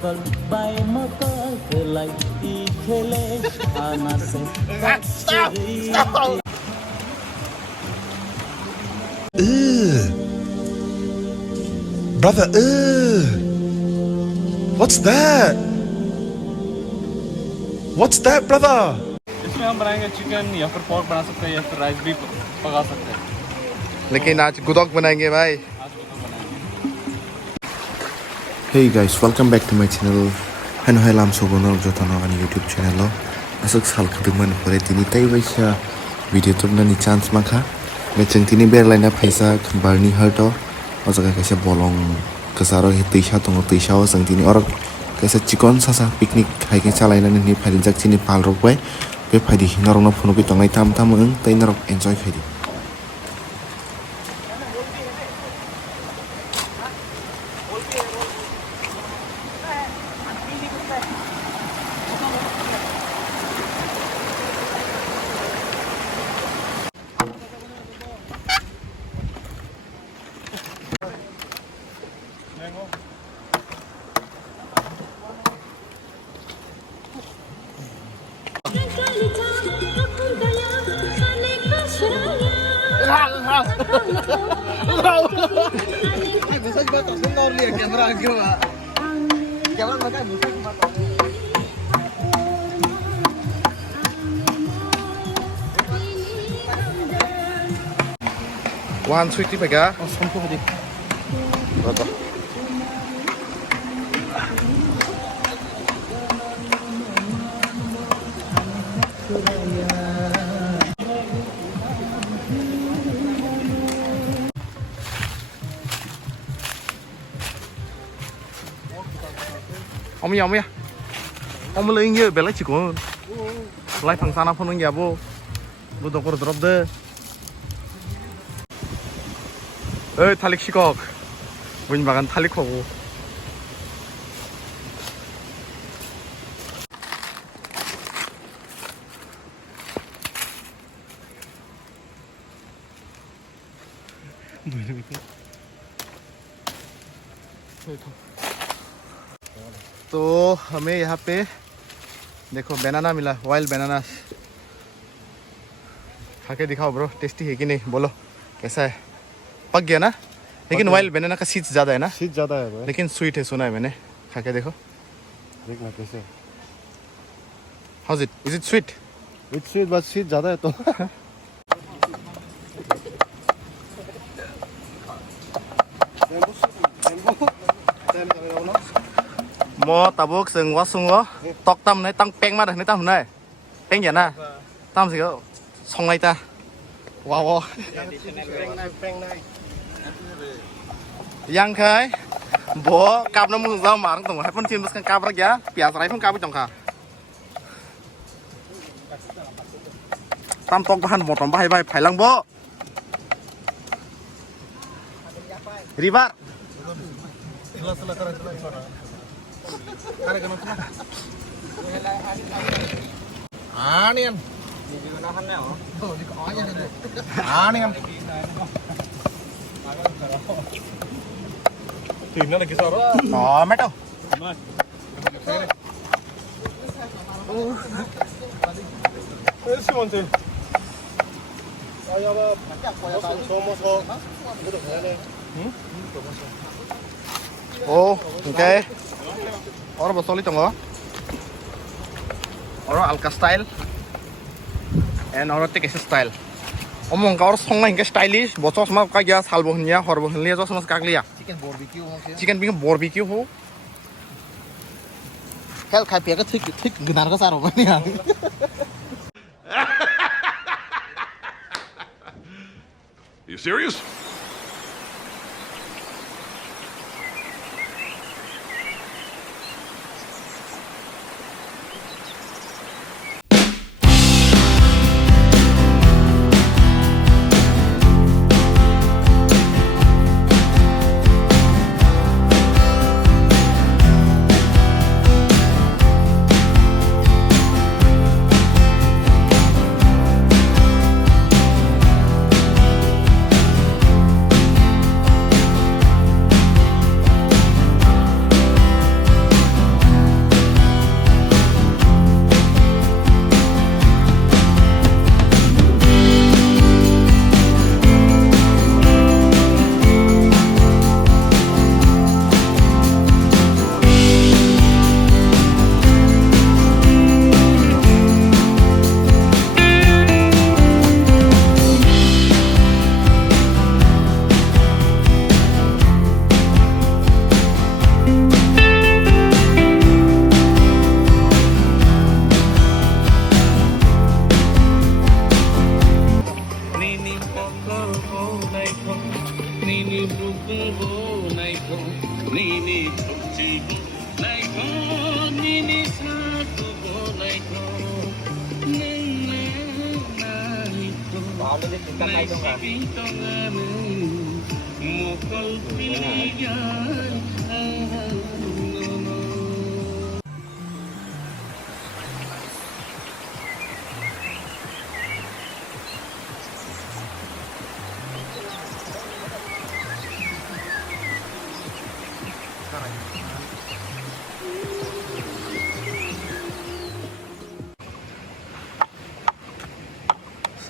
Brother, what's that? What's that, brother? इसमें हम बनाएंगे चिकन या फिर पोर्क बना सकते हैं या फिर राइस भी पका सकते हैं लेकिन आज गुदोक बनाएंगे भाई. आज वो तो बनाएंगे Hey guys, welcome back to my channel. Hano hai lam sogono jotano ani YouTube channel lo. Asok sal khadman pore tini tai baisa video to na ni chance makha. Me cheng tini ber laina phaisa barni harto. O jaga kaisa bolong kasaro he teisha tongo teisha o sang tini orok kaisa chicken sasa picnic hai ke chalaina ni phaidin jak chini pal rok bai. Be phaidi hinarong na phono bi tongai tam tam ung tai narok enjoy phaidi. One sweetie pega. Berapa? Ông nhom ya. Ông lấy như bé lấy chỉ có lấy phẳng sana phun nhà vô. Vô đâu có drop de. Ơi 탈릭 시각. 문 마간 탈릭하고. तो हमें यहाँ पे देखो बनाना मिला wild बनाना खा के दिखाओ bro tasty है कि नहीं बोलो कैसा है पक गया ना लेकिन वाइल्ड बनाना का सीड्स ज़्यादा है ना सीड ज़्यादा है भाई लेकिन स्वीट है सुना है मैंने खा के देखो देखना कैसे how is it sweet with sweet बस सीड ज़्यादा है तो mo tabuk sừng quá sung quá tóc tâm này tăng peng mà này tâm này peng gì na tâm gì đó xong ngay ta wow wow yang khai bố cặp nó mừng ra mà tổng hai phân chim bất cặp ra giá bia sấy không cặp với chồng cả tam tóc bahan một tầm bay bay phải lăng bố ribat Anian. Anian. Tìm nó là cái sao đó Đó mét đâu 시몬트 Ồ, ok. Orang bosoli tengok. Orang Alka style. And orang Tekes style. Omong kau orang songai hingga stylish. Bosok semua kau ya salbohnya, horbohnya, jauh semua sekali ya. Chicken barbecue ho. Kalau kau piaga tik genar ke sarung ni ya. You serious?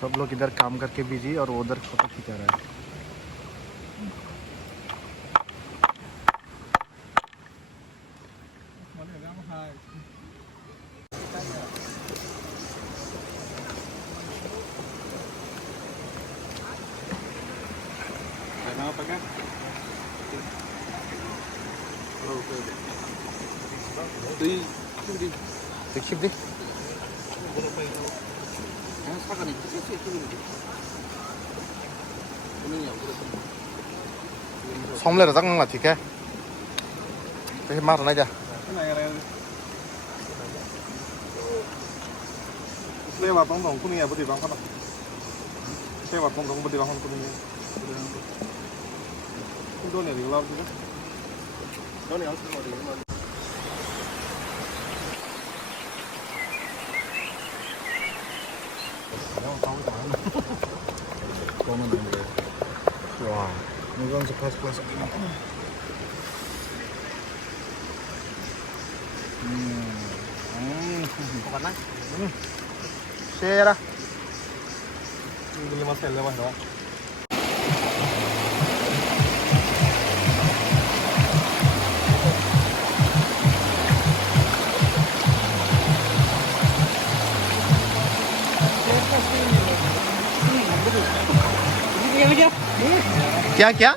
सब लोग इधर काम करके busy और उधर photo खिंचा रहा है। देखिए xong lên là răng là thịt cái mát ở đây chưa lewat tong kuning ya putih bang kan lewat tong putih bang kuning itu nih di laut juga ini harus mau di wah, ini kan sekelas-kelas ini. Bukan lah. Share. Ini 5 sel lewat doang. क्या क्या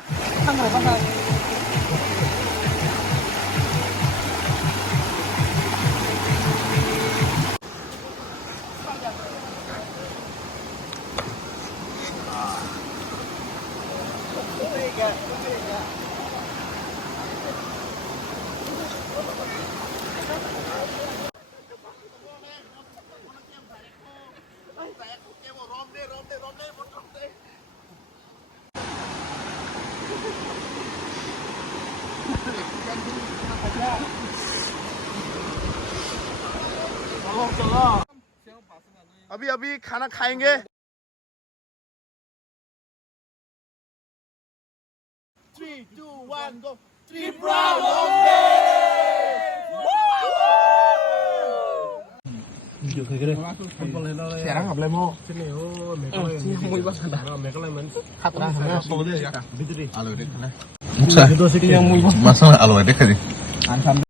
अभी अभी खाना खाएंगे। 3, 2, 1, go! Trip Bravo! Sẽ đang gặp lại mô. Không bắt đá. Mẹ có lại mình khát ra hả? Số đi. Aloy đấy này. Masa aloy đấy cái gì? Ăn thăm